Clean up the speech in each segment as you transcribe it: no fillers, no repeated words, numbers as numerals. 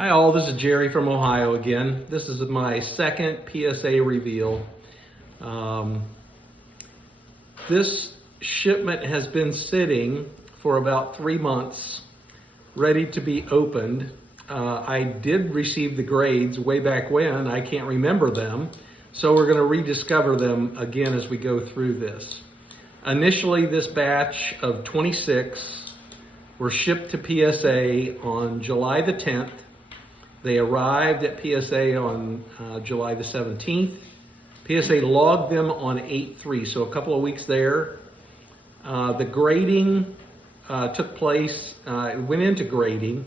Hi all, this is Jerry from Ohio again. This is my second PSA reveal. This shipment has been sitting for about 3 months, ready to be opened. I did receive the grades way back when, I can't remember them, so we're going to rediscover them again as we go through this. Initially, this batch of 26 were shipped to PSA on July the 10th. They arrived at PSA on July the 17th. PSA logged them on 8/3, so a couple of weeks there. The grading took place, it went into grading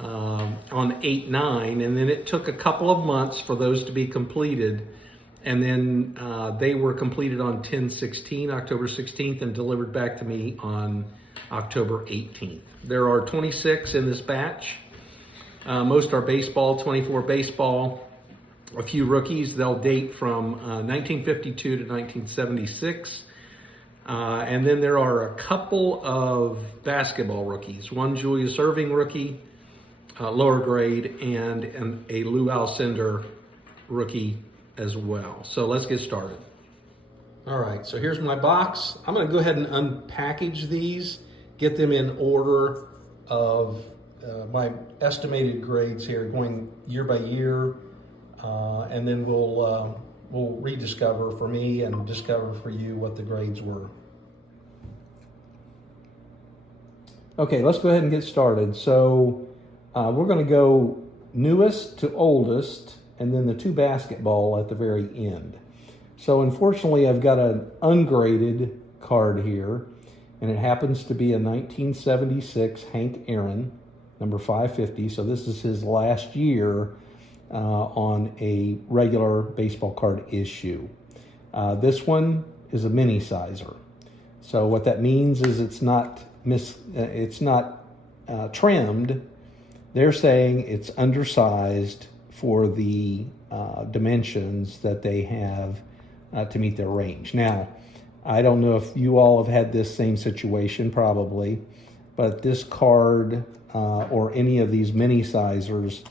on 8/9, and then it took a couple of months for those to be completed. And then they were completed on 10/16, October 16th, and delivered back to me on October 18th. There are 26 in this batch. Most are baseball, 24 baseball, a few rookies. They'll date from 1952 to 1976. And then there are a couple of basketball rookies, one Julius Erving rookie, lower grade, and a Lou Alcindor rookie as well. So let's get started. All right, so here's my box. I'm gonna go ahead and unpackage these, get them in order of my estimated grades here, going year by year, and then we'll rediscover for me and discover for you what the grades were. Okay, let's go ahead and get started. So we're going to go newest to oldest, and then the two basketball at the very end. So unfortunately, I've got an ungraded card here, and it happens to be a 1976 Hank Aaron, number 550. So this is his last year on a regular baseball card issue. This one is a mini sizer. So what that means is it's not trimmed. They're saying it's undersized for the dimensions that they have to meet their range. Now, I don't know if you all have had this same situation, probably, but this card or any of these mini sizers,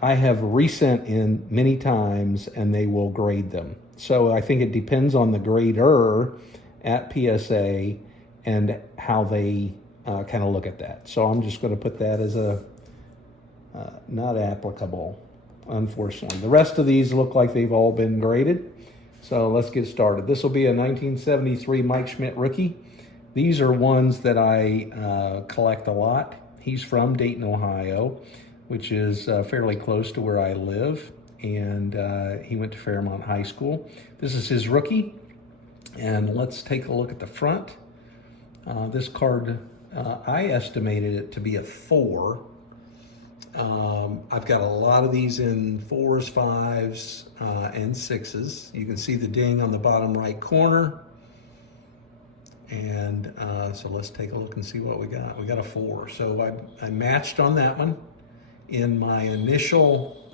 I have resent in many times and they will grade them. So I think it depends on the grader at PSA and how they kind of look at that. So I'm just going to put that as a not applicable, unfortunately. The rest of these look like they've all been graded. So let's get started. This will be a 1973 Mike Schmidt rookie. These are ones that I collect a lot. He's from Dayton, Ohio, which is fairly close to where I live, and he went to Fairmont High School. This is his rookie, and let's take a look at the front. This card, I estimated it to be a 4. I've got a lot of these in 4s, 5s, and 6s. You can see the ding on the bottom right corner. And so let's take a look and see what we got. We got a 4. So I matched on that one. In my initial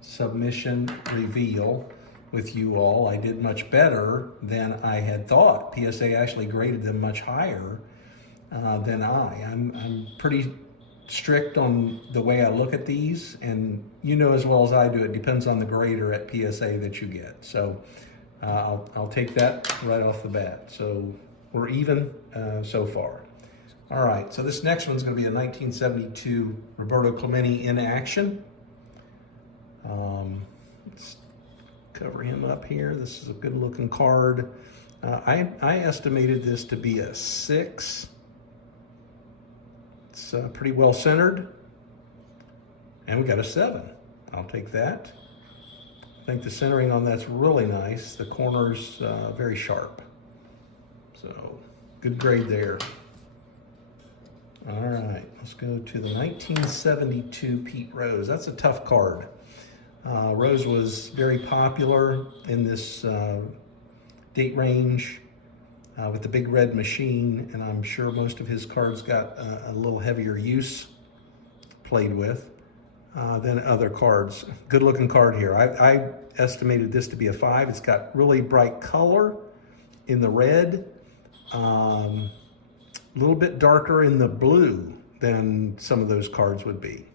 submission reveal with you all, I did much better than I had thought. PSA actually graded them much higher than I'm pretty strict on the way I look at these, and you know as well as I do, it depends on the grader at PSA that you get. So I'll take that right off the bat. So we're even so far. All right, so this next one's going to be a 1972 Roberto Clemente in action. Let's cover him up here. This is a good looking card. I estimated this to be a 6. It's pretty well centered. And we got a 7. I'll take that. I think the centering on that's really nice. The corner's very sharp. So good grade there. All right, let's go to the 1972 Pete Rose. That's a tough card. Rose was very popular in this date range with the big red machine, and I'm sure most of his cards got a little heavier use played with than other cards. Good looking card here. I estimated this to be a 5. It's got really bright color in the red, a little bit darker in the blue than some of those cards would be.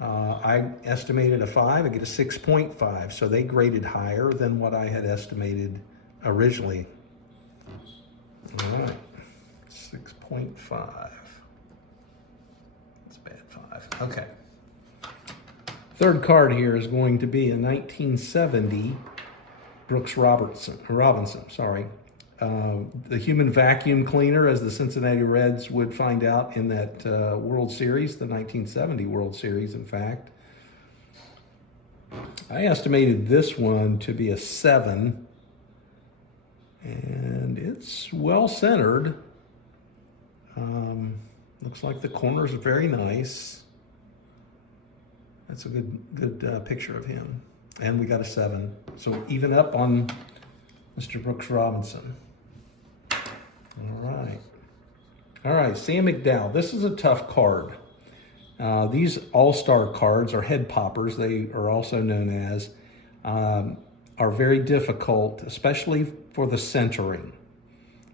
I estimated a 5, I get a 6.5, so they graded higher than what I had estimated originally. All right, 6.5. That's a bad 5. Okay. Third card here is going to be a 1970 Brooks Robinson, sorry. The human vacuum cleaner, as the Cincinnati Reds would find out in that World Series, the 1970 World Series, in fact. I estimated this one to be a 7, and it's well centered. Looks like the corners are very nice. That's a good picture of him. And we got a 7. So even up on Mr. Brooks Robinson. All right, Sam McDowell. This is a tough card. These all-star cards, or head poppers, they are also known as, are very difficult, especially for the centering.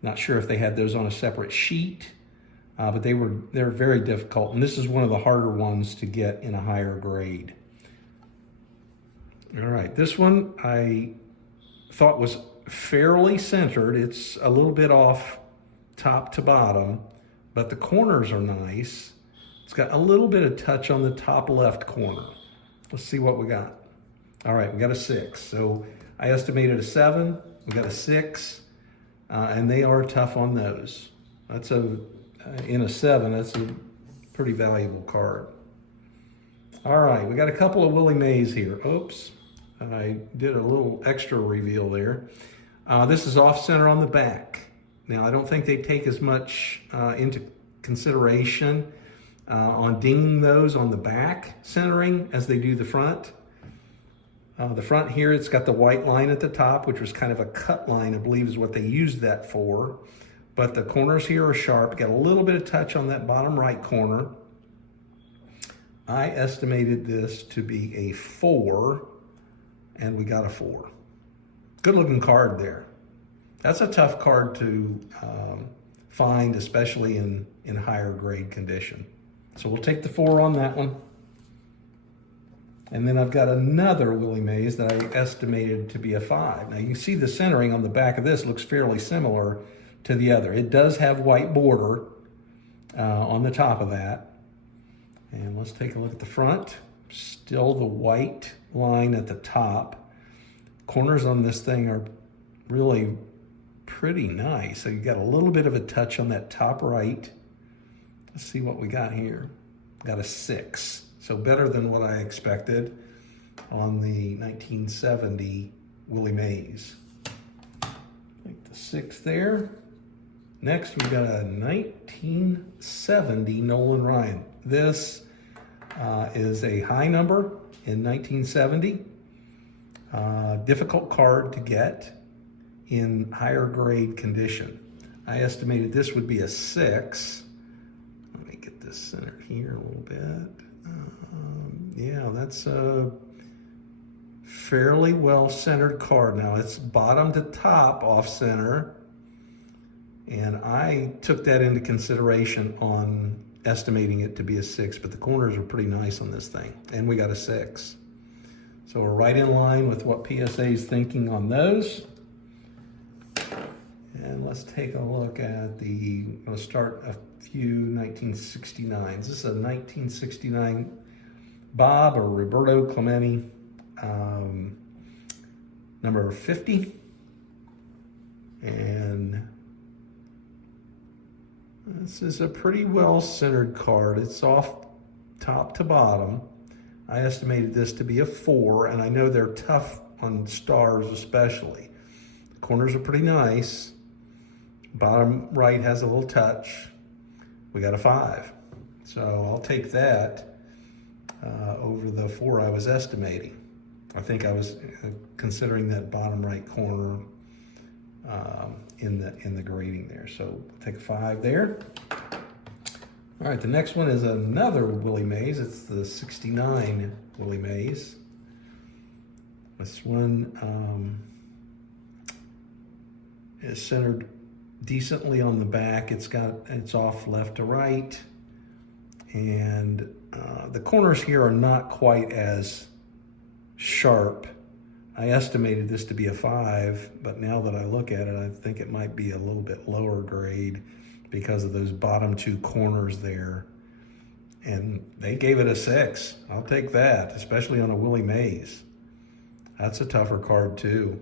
Not sure if they had those on a separate sheet, but they're very difficult. And this is one of the harder ones to get in a higher grade. All right, this one I thought was fairly centered. It's a little bit off top to bottom, but the corners are nice. It's got a little bit of touch on the top left corner. Let's see what we got. All right, we got a 6. So I estimated a 7, we got a 6, and they are tough on those. That's in a 7, that's a pretty valuable card. All right, we got a couple of Willie Mays here. Oops, I did a little extra reveal there. This is off center on the back. Now, I don't think they take as much into consideration on dinging those on the back centering as they do the front. The front here, it's got the white line at the top, which was kind of a cut line, I believe is what they used that for. But the corners here are sharp, got a little bit of touch on that bottom right corner. I estimated this to be a 4, and we got a 4. Good looking card there. That's a tough card to find, especially in higher grade condition. So we'll take the 4 on that one. And then I've got another Willie Mays that I estimated to be a 5. Now you can see the centering on the back of this looks fairly similar to the other. It does have white border on the top of that. And let's take a look at the front. Still the white line at the top. Corners on this thing are really pretty nice. So you got a little bit of a touch on that top right. Let's see what we got here. Got a 6. So better than what I expected on the 1970 Willie Mays. Take the 6 there. Next, we got a 1970 Nolan Ryan. This is a high number in 1970. Difficult card to get in higher grade condition. I estimated this would be a 6. Let me get this centered here a little bit. Yeah, that's a fairly well-centered card. Now, it's bottom to top off-center, and I took that into consideration on estimating it to be a 6, but the corners are pretty nice on this thing, and we got a 6. So we're right in line with what PSA is thinking on those. And let's take a look at I'll start a few 1969s. This is a 1969 Bob or Roberto Clemente, number 50. And this is a pretty well-centered card. It's off top to bottom. I estimated this to be a 4, and I know they're tough on stars especially. The corners are pretty nice. Bottom right has a little touch. We got a 5. So I'll take that over the 4 I was estimating. I think I was considering that bottom right corner in the grading there. So we'll take a 5 there. All right, the next one is another Willie Mays. It's the 69 Willie Mays. This one is centered decently on the back. It's off left to right. And the corners here are not quite as sharp. I estimated this to be a 5, but now that I look at it, I think it might be a little bit lower grade because of those bottom 2 corners there. And they gave it a 6. I'll take that, especially on a Willie Mays. That's a tougher card too.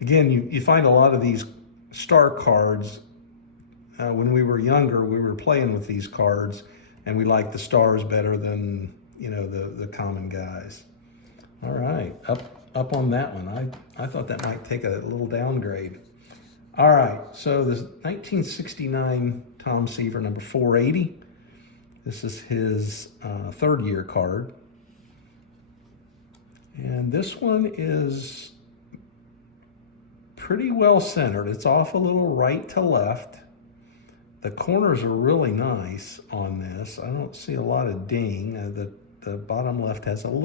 Again, you find a lot of these star cards. When we were younger, we were playing with these cards, and we liked the stars better than, you know, the common guys. All right, up on that one. I thought that might take a little downgrade. All right, so this 1969 Tom Seaver number 480. This is his 3rd year card. And this one is pretty well centered. It's off a little right to left. The corners are really nice on this. I don't see a lot of ding. The bottom left has a little